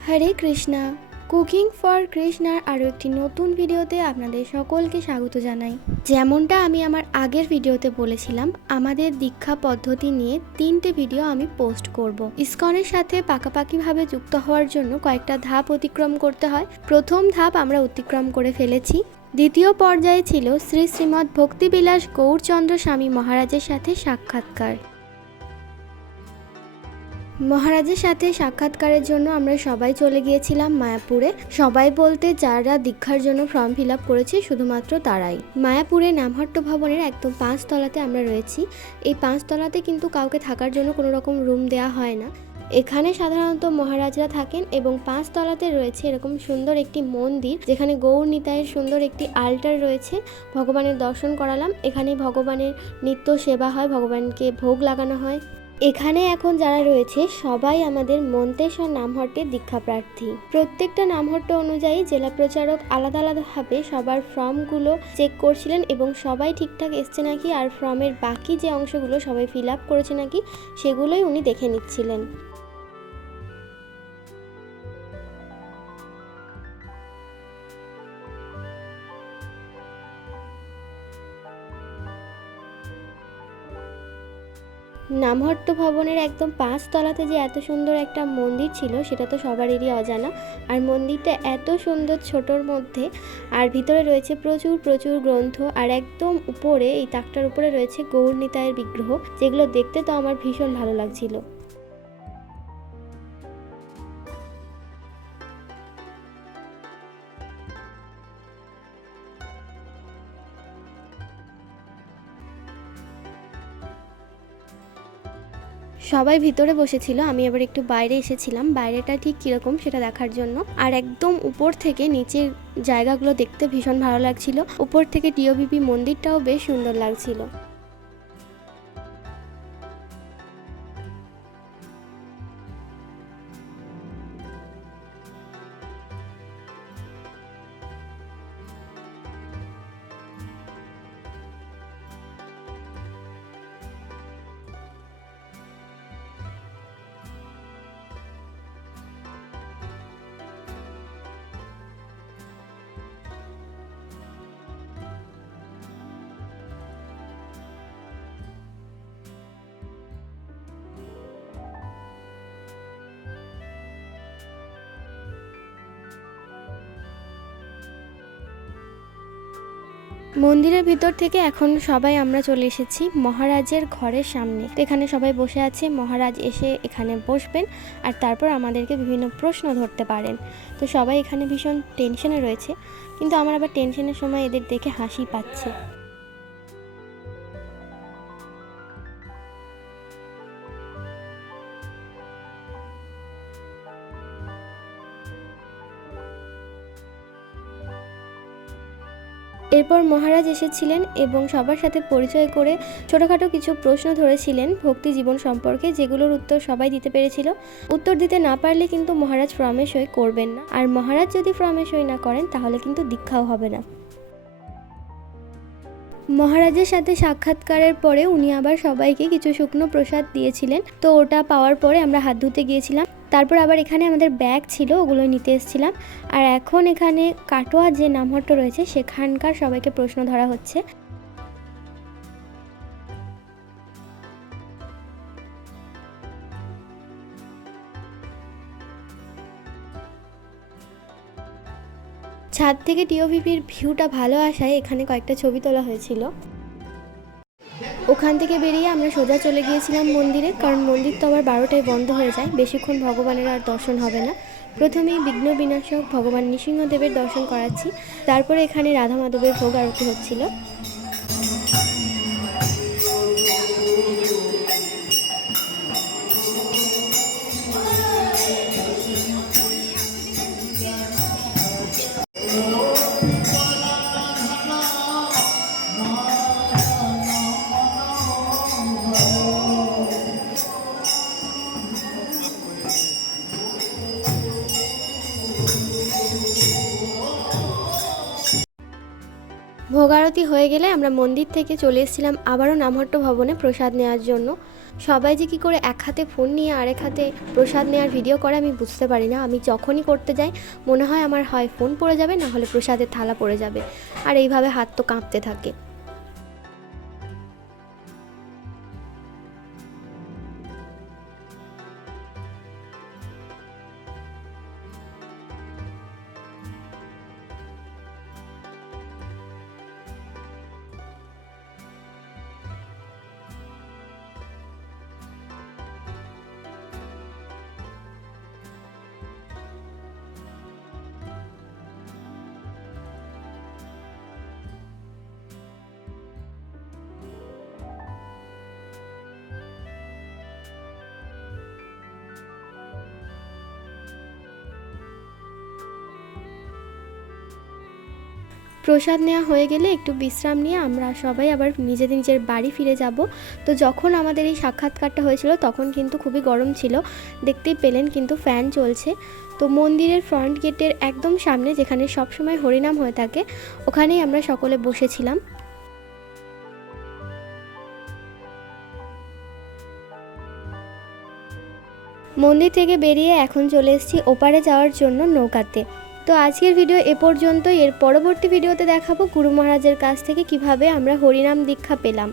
Hare Krishna. Cooking for কৃষ্ণার আরও একটি নতুন ভিডিওতে আপনাদের সকলকে স্বাগত জানাই। যেমনটা আমি আমার আগের ভিডিওতে বলেছিলাম, আমাদের দীক্ষা পদ্ধতি নিয়ে 3টে ভিডিও আমি পোস্ট করব। ইসকনের সাথে পাকাপাকিভাবে যুক্ত হওয়ার জন্য কয়েকটা ধাপ অতিক্রম করতে হয়। প্রথম ধাপ আমরা অতিক্রম করে ফেলেছি। দ্বিতীয় পর্যায়ে ছিল শ্রী শ্রীমৎ ভক্তিবিলাস গৌরচন্দ্র স্বামী মহারাজের সাথে সাক্ষাৎকার। মহারাজের সাথে সাক্ষাৎকারের জন্য আমরা সবাই চলে গিয়েছিলাম মায়াপুরে। সবাই বলতে যারা দীক্ষার জন্য ফর্ম ফিল আপ করেছে শুধুমাত্র তারাই। মায়াপুরে নামহট্ট ভবনের একদম 5 তলাতে আমরা রয়েছি। এই 5 তলাতে কিন্তু কাউকে থাকার জন্য কোনো রকম রুম দেওয়া হয় না। এখানে সাধারণত মহারাজরা থাকেন এবং 5 তলাতে রয়েছে এরকম সুন্দর একটি মন্দির, যেখানে গৌর নিতাইয়ের সুন্দর একটি আল্টার রয়েছে। ভগবানের দর্শন করালাম। এখানে ভগবানের নিত্য সেবা হয়, ভগবানকে ভোগ লাগানো হয়। এখানে এখন যারা রয়েছে সবাই আমাদের মন্তেশ্বর নামহট্টের দীক্ষা প্রার্থী। প্রত্যেকটা নামহট্ট অনুযায়ী জেলা প্রচারক আলাদা আলাদাভাবে সবার ফর্মগুলো চেক করছিলেন এবং সবাই ঠিকঠাক এসছে নাকি, আর ফর্মের বাকি যে অংশগুলো সবাই ফিল আপ করেছে নাকি সেগুলোই উনি দেখে নিচ্ছিলেন। নামহট্ট ভবনের একদম 5 তলাতে যে এত সুন্দর একটা মন্দির ছিল সেটা তো সবারই অজানা। আর মন্দিরটা এত সুন্দর ছোটোর মধ্যে, আর ভিতরে রয়েছে প্রচুর প্রচুর গ্রন্থ, আর একদম উপরে এই তাকটার উপরে রয়েছে গৌর নিতাইয়ের বিগ্রহ, যেগুলো দেখতে তো আমার ভীষণ ভালো লাগছিল। সবাই ভিতরে বসেছিল, আমি আবার একটু বাইরে এসেছিলাম বাইরেটা ঠিক কীরকম সেটা দেখার জন্য। আর একদম উপর থেকে নিচের জায়গাগুলো দেখতে ভীষণ ভালো লাগছিল। উপর থেকে টিওবিপি মন্দিরটাও বেশ সুন্দর লাগছিল। মন্দিরের ভিতর থেকে এখন সবাই আমরা চলে এসেছি মহারাজের ঘরের সামনে। তো এখানে সবাই বসে আছে, মহারাজ এসে এখানে বসবেন আর তারপর আমাদেরকে বিভিন্ন প্রশ্ন ধরতে পারেন। তো সবাই এখানে ভীষণ টেনশনে রয়েছে, কিন্তু আমার আবার টেনশনের সময় এদের দেখে হাসি পাচ্ছে। এরপর মহারাজ এসেছিলেন এবং সবার সাথে পরিচয় করে ছোটোখাটো কিছু প্রশ্ন ধরেছিলেন ভক্তি জীবন সম্পর্কে, যেগুলোর উত্তর সবাই দিতে পেরেছিল। উত্তর দিতে না পারলে কিন্তু মহারাজ ফর্মে সই করবেন না, আর মহারাজ যদি ফর্মে সই না করেন তাহলে কিন্তু দীক্ষাও হবে না। মহারাজের সাথে সাক্ষাৎকারের পরে উনি আবার সবাইকে কিছু শুকনো প্রসাদ দিয়েছিলেন। তো ওটা পাওয়ার পরে আমরা হাত ধুতে গিয়েছিলাম। তারপর আবার এখানে আমাদের ব্যাগ ছিল, ওগুলো নিতে এসেছিলাম। আর এখন এখানে কাটোয়া যে নামহট্ট রয়েছে সেখানকার সবাইকে প্রশ্ন ধরা হচ্ছে। ছাদ থেকে টিওভিপির ভিউটা ভালো আসায় এখানে কয়েকটা ছবি তোলা হয়েছিল। ওখান থেকে বেরিয়ে আমরা সোজা চলে গিয়েছিলাম মন্দিরে, কারণ মন্দির তো আবার 12টায় বন্ধ হয়ে যায়, বেশিক্ষণ ভগবানের আর দর্শন হবে না। প্রথমেই বিঘ্ন বিনাশক ভগবান নৃসিংহদেবের দর্শন করাচ্ছি, তারপরে এখানে রাধা মাধবের ভোগ আরতি হচ্ছিল। ভোগ আরতি হয়ে গেলে আমরা মন্দির থেকে চলে এসেছিলাম আবারও নামহট্ট ভবনে প্রসাদ নেওয়ার জন্য। সবাই যে কী করে এক হাতে ফোন নিয়ে আরেক হাতে প্রসাদ নেওয়ার ভিডিও করে আমি বুঝতে পারি না। আমি যখনই করতে যাই মনে হয় আমার হয় ফোন পড়ে যাবে, না হলে প্রসাদের থালা পড়ে যাবে, আর এইভাবে হাত তো কাঁপতে থাকে। প্রসাদ নেওয়া হয়ে গেলে একটু বিশ্রাম নিয়ে আমরা সবাই আবার নিজেদের নিজের বাড়ি ফিরে যাব। তো যখন আমাদের এই সাক্ষাৎকারটা হয়েছিল তখন কিন্তু খুবই গরম ছিল, দেখতেই পেলেন কিন্তু ফ্যান চলছে। তো মন্দিরের ফ্রন্ট গেটের একদম সামনে, যেখানে সবসময় হরিনাম হয়ে থাকে, ওখানেই আমরা সকলে বসেছিলাম। মন্দির থেকে বেরিয়ে এখন চলে এসেছি ওপারে যাওয়ার জন্য নৌকাতে। তো আজকের ভিডিও এ পর্যন্তই। এর পরবর্তী ভিডিওতে দেখাবো গুরু মহারাজের কাছ থেকে কিভাবে আমরা হরিনাম দীক্ষা পেলাম।